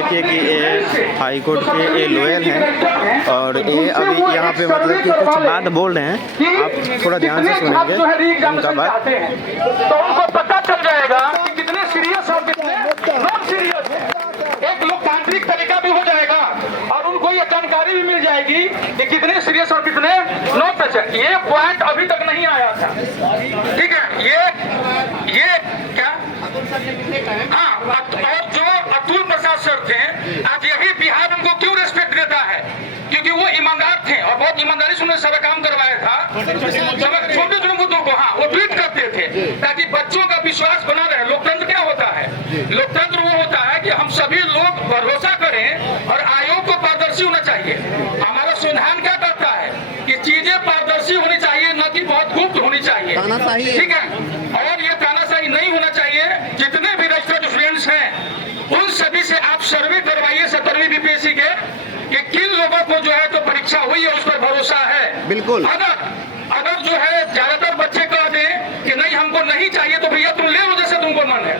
देखिए कि ये हाई कोर्ट के ये लॉयर हैं और ये अभी यहाँ पे मतलब कि कुछ बात बोल रहे हैं। आप थोड़ा ध्यान से सुनेंगे उनका बात, तो उनको पता चल जाएगा कि कितने सीरियस और कितने नॉन सीरियस है। एक लोकतांत्रिक तरीका भी हो जाएगा और उनको ये जानकारी भी मिल जाएगी कि कितने सीरियस और कितने नॉन टच है। ये पॉइंट अभी तक नहीं आया था, ठीक है। ये क्या, हाँ, और जो अतुल प्रसाद सर थे, आज यही बिहार उनको क्यों रेस्पेक्ट देता है? क्योंकि वो ईमानदार थे और बहुत ईमानदारी से उन्होंने सारा काम करवाया था। छोटे छोटे मुद्दों को हाँ वो ट्वीट करते थे ताकि बच्चों का विश्वास बना रहे। लोकतंत्र क्या होता है? लोकतंत्र वो होता है कि हम सभी लोग भरोसा करें और आयोग को पारदर्शी होना चाहिए। हमारा संविधान क्या कहता है कि चीजें पारदर्शी होनी चाहिए, न कि बहुत गुप्त होनी चाहिए, ठीक है। और ये तानाशाही नहीं होना चाहिए। जितने भी रजिस्टर्ड स्टूडेंट्स हैं उन सभी से आप सर्वे करवाइए 17वीं बीपीएससी के कि किन लोगों को जो है तो परीक्षा हुई है उस पर भरोसा है। बिल्कुल। अगर जो है ज्यादातर बच्चे कह दें कि नहीं हमको नहीं चाहिए तो भैया तुम ले लो जैसे तुमको मन है,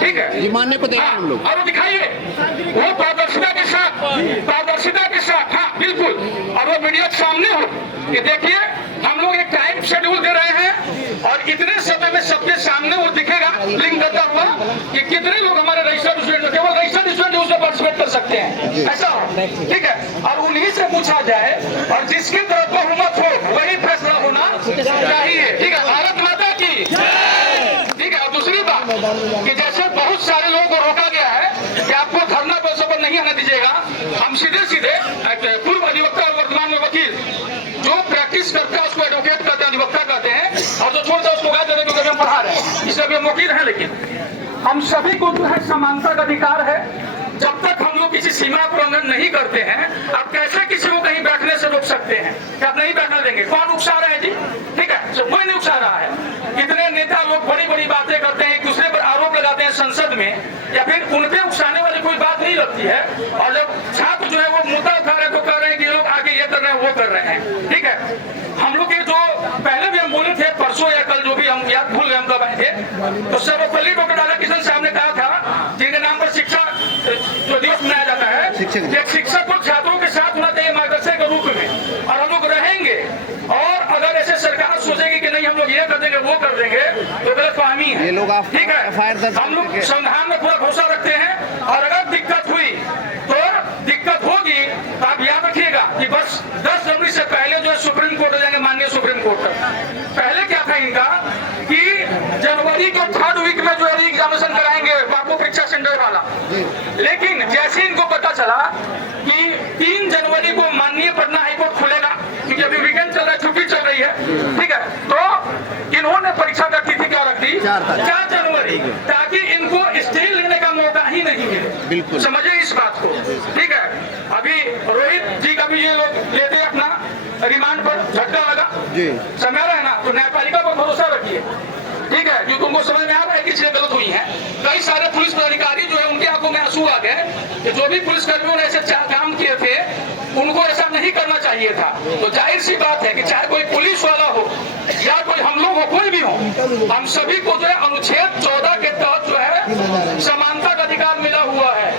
ठीक है जी, मानने को तैयार हम लोग। और दिखाइए वो पारदर्शिता के साथ हाँ बिल्कुल, और वो मीडिया के सामने हो कि देखिए हम लोग एक टाइम शेड्यूल दे रहे हैं और इतने समय में सबके सामने वो दिखेगा लिंक करता हुआ कि कितने लोग हमारे रजिस्टर्ड स्टूडेंट, केवल रजिस्टर्ड स्टूडेंट उसमें पार्टिसिपेट कर सकते हैं, ऐसा हो, ठीक है। और उन्हीं से पूछा जाए और जिसके तरफ बहुमत हो वही प्रश्न होना चाहिए, ठीक है। भारत माता की, ठीक है। और दूसरी बात कि जैसे बहुत सारे लोगों को रोका गया है कि आपको धरना पैसों पर नहीं आने दीजिएगा, हम सीधे सीधे पूर्व अधिवक्ता और वर्तमान में वकील जो प्रैक्टिस करता है उसको एडवोकेट कहते हैं, अधिवक्ता कहते हैं, और जो छोड़ता है उसको गाय देने क्योंकि हम पढ़ा रहे हैं, इसलिए हम वकील हैं। लेकिन हम सभी को जो है समानता का अधिकार है। जब तक हम लोग किसी सीमा पर उल्लंघन नहीं करते हैं, आप कैसे किसी को कहीं बैठने से रोक सकते हैं? कि आप नहीं बैठने देंगे? कौन उकसा रहा है जी? ठीक है, तो कोई नहीं उकसा रहा है। कितने नेता लोग बड़ी बड़ी बातें करते हैं, एक दूसरे पर आरोप लगाते हैं संसद में, या फिर उनपे उकसाने वाली कोई बात नहीं लगती है। और जब छात्र जो है वो मुद्दा उठा रहे तो कह रहे हैं कि लोग आगे ये कर रहे हैं वो कर रहे हैं, ठीक है। हम लोग ये जो पहले भी हम बोले थे, परसों या कल जो भी हम याद भूल गए हम कब आए थे, तो सर्वपल्ली डॉक्टर राधाकृष्णन साहब ने कहा था जिनके नाम पर शिक्षा जो दिवस मनाया जाता है, एक शिक्षक को छात्रों के साथ होना चाहिए मार्गदर्शक के रूप में, और हम लोग रहेंगे। और अगर ऐसे सरकार सोचेगी कि नहीं हम लोग ये कर देंगे वो कर देंगे तो गलतफहमी है, ठीक है। हम लोग संविधान में पूरा भरोसा रखते हैं और अगर दिक्कत हुई तो दिक्कत होगी तो आप याद रखिएगा कि बस 10 जनवरी से पहले जो है सुप्रीम कोर्ट हो जाएंगे, माननीय सुप्रीम कोर्ट तक। पहले क्या था इनका कि जनवरी के 3rd वीक में जो है एग्जामिनेशन कराएंगे बापू परीक्षा सेंटर वाला, लेकिन जैसे इनको पता चला कि 3 जनवरी को माननीय पटना हाईकोर्ट खुलेगा क्योंकि अभी वीकेंड चल रहा है, छुट्टी चल रही है, ठीक है, तो इन्होंने परीक्षा का तिथि क्या रख दी 4 जनवरी, ताकि इनको स्टे लेने का मौका ही नहीं मिले। बिल्कुल समझिए इस बात को, ठीक है। अभी रोहित जी का भी ये लोग लेते अपना रिमांड पर, झटका लगा जी, समय रहे ना, तो न्यायपालिका पर भरोसा रखिए, ठीक है, क्योंकि उनको समझ में आ रहा है कि चीजें गलत हुई हैं। कई सारे पुलिस पदाधिकारी जो है उनके आंखों में आंसू आ गए कि जो भी पुलिसकर्मियों ने ऐसे काम किए थे उनको ऐसा नहीं करना चाहिए था। तो जाहिर सी बात है कि चाहे कोई पुलिस वाला हो या कोई हम लोग हो, कोई भी हो, हम सभी को जो है अनुच्छेद 14 के तहत जो है समानता का अधिकार मिला हुआ है।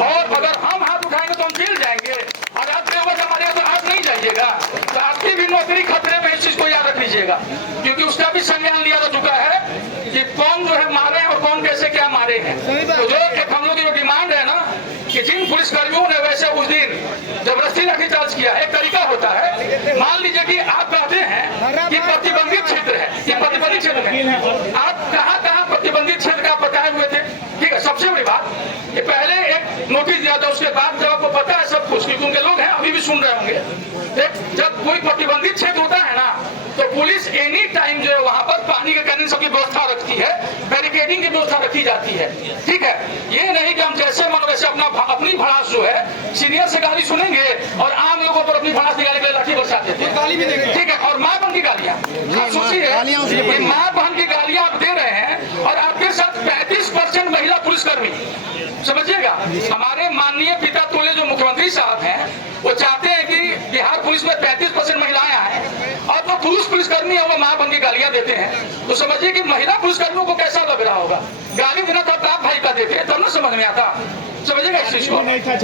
और अगर हम हाथ उठाएंगे तो हम जेल जाएंगे और आप हमारे यहाँ तो आप नहीं जाइएगा, तो आपकी भी नौकरी खतरे में, इस चीज को याद रख लीजिएगा, क्योंकि उसका भी संज्ञान लिया जा चुका है कि कौन जो है मारे और कौन कैसे क्या मारे हैं। तो जो एक हम लोग की जो डिमांड है ना कि जिन पुलिसकर्मियों ने वैसे उस दिन जबरदस्ती लाठीचार्ज किया, एक तरीका होता है, मान लीजिए कि आप कहते हैं कि प्रतिबंधित क्षेत्र है, ये प्रतिबंधित क्षेत्र में आप कहाँ प्रतिबंधित क्षेत्र का बताए हुए थे, ठीक है। सबसे बड़ी बात कि पहले एक नोटिस दिया था, उसके बाद जब आपको पता है सब कुछ, क्योंकि उनके लोग हैं अभी भी सुन रहे होंगे, जब कोई प्रतिबंधित क्षेत्र होता है ना तो पुलिस एनी टाइम जो है वहां पर पानी के कैन सबकी व्यवस्था रखती है, बैरिकेडिंग की व्यवस्था रखी जाती है, ठीक है। ये नहीं कि हम जैसे मन वैसे अपनी भड़ास जो है सीनियर से गाली सुनेंगे और आम लोगों पर अपनी भड़ास निकालने के लिए लाठी बरसाते थे, ठीक है। और माँ बहन की गालियां, सोचिए माँ बहन की गालियां आप दे रहे हैं और आपके साथ 35% महिला पुलिसकर्मी, समझिएगा। हमारे माननीय पिता तुल्य जो मुख्यमंत्री साहब हैं वो चाहते हैं कि बिहार पुलिस में 35% महिलाएं आए और वो पुरुष पुलिसकर्मी है वो माँ बन के गालियां देते हैं, तो समझिए कि महिला पुलिसकर्मियों को कैसा लग रहा होगा। गाली देना तो आप भाई का देते तब ना समझ में आता। समझिएगा इस चीज को,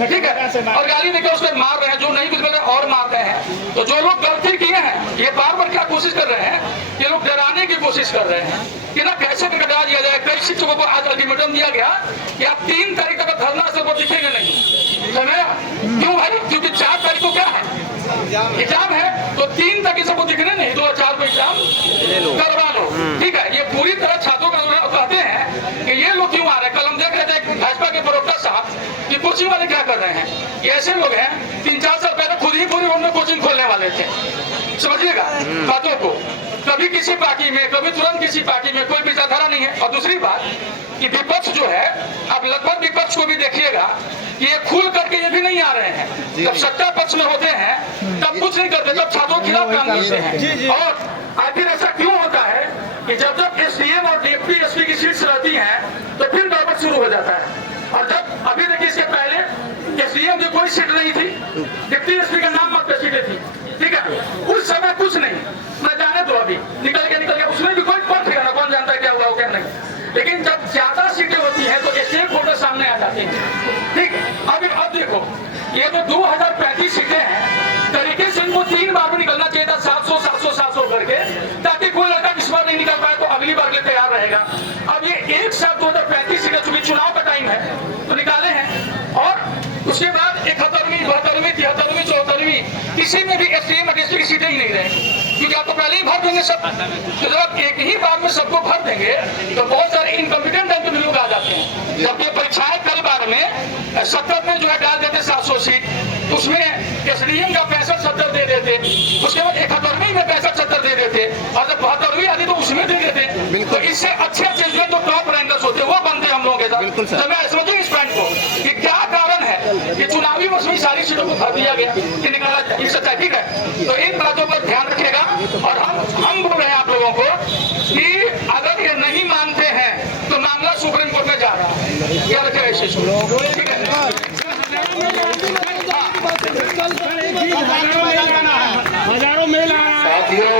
ठीक है। और गाली देकर उसको मार रहे हैं, जो नहीं कुछ कर रहे हैं और मार रहे हैं। तो जो लोग गलती किए हैं ये बार बार क्या कोशिश कर रहे हैं, ये लोग डराने की कोशिश कर रहे हैं कि ना कैसे भी डरा दिया जाए। कई शिक्षकों को आज अल्टीमेटम दिया गया कि आप 3 तारीख तक धरना स्थल पर दिखेंगे नहीं। समय क्यों भाई? क्योंकि 4 तारीख को क्या है, एग्जाम है, तो 3 तक सबको दिखने नहीं, 2004 को एग्जाम करवा लो, ठीक है। ये पूरी तरह छात्रों का कहते हैं कि ये लोग क्यों आ रहे हैं। कल हम देख रहे थे भाजपा के प्रवक्ता साहब कि कोचिंग वाले क्या कर रहे हैं। ये ऐसे लोग हैं 3-4 साल पहले खुद ही पूरी उन्होंने कोचिंग खोलने वाले थे, समझिएगा बातों को। कभी किसी पार्टी में, कभी तुरंत किसी पार्टी में, कोई विचारधारा नहीं है। और दूसरी बात कि विपक्ष जो है, अब लगभग विपक्ष को भी देखिएगा कि ये खुल करके ये भी नहीं आ रहे हैं। जब सत्ता पक्ष में होते हैं तब कुछ नहीं करते, जब छात्रों के खिलाफ काम करते हैं। और आखिर ऐसा क्यों होता है कि जब जब एसडीएम और डिप्टी एसपी की सीट्स रहती हैं तो फिर गड़बड़ शुरू हो जाता है। और जब अभी देखिए इसके पहले एसडीएम की कोई सीट नहीं थी, डिप्टी एसपी का नाम मात्र सीटें थी, ठीक है। उस समय कुछ नहीं, मैं जाने दो, अभी निकल के उसमें भी कोई कौन ठिकाना, कौन जानता है क्या हुआ क्या नहीं। लेकिन जब ज्यादा सीटें होती हैं तो स्टेक होल्डर सामने आ जाते हैं, ठीक। अब देखो ये तो 2035 सीटें हैं, तरीके से इनको 3 बार में निकलना चाहिए था, 700 करके, ताकि कोई लड़का इस बार नहीं निकल पाए तो अगली बार के तैयार रहेगा। अब ये एक साथ 2035 सीटें, चूंकि चुनाव का टाइम है तो निकाले हैं। और उसके बाद 71वीं, 72वीं, 73वीं, 74वीं किसी में भी एसडीएम एसपी की सीटें ही नहीं रहेंगी, क्योंकि आप तो पहले ही भर देंगे सब। तो जब आप एक ही बार में सबको भर देंगे तो बहुत सारे इनकम्पिटेंट टाइप के लोग आ जाते हैं। जब ये परीक्षाएं कल बार में 70 में जो है डाल देते 700 सीट, उसमें एसडीएम का 65-70 दे देते, उसके बाद 71वीं में 65-70 दे देते, और जब 72वीं आती तो उसमें दे देते। तो इससे अच्छे जो टॉप रैंकर्स होते वो बनते हम लोगों के साथ। तो मैं समझिए इस पॉइंट को कि क्या कारण है कि चुनावी वर्ष में सारी सीटों को भर दिया गया कि निकाला जाए, ये सच्चाई, ठीक है। तो इन बातों पर ध्यान रखिएगा। और हम बोल रहे हैं आप लोगों को कि अगर ये नहीं मानते हैं तो मामला सुप्रीम कोर्ट में जा रहा है, क्या रखेगा इस चीज को, ठीक है। साथियों,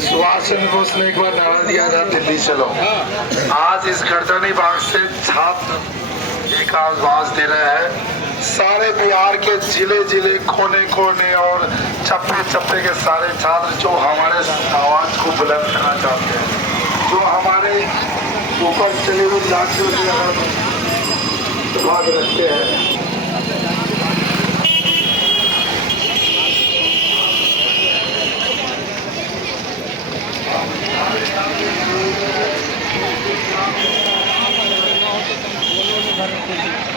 सुभाष चंद्र बोस ने एक बार नारा दिया था, दिल्ली चलो। आज इस गर्दनी बाग से छात्र एक आवाज दे रहे हैं। सारे बिहार के जिले जिले, कोने कोने और चप्पे चप्पे के सारे छात्र जो हमारे आवाज को बुलंद करना चाहते हैं, जो हमारे ऊपर चले हुए लाठियों से भाग रखते हैं, घर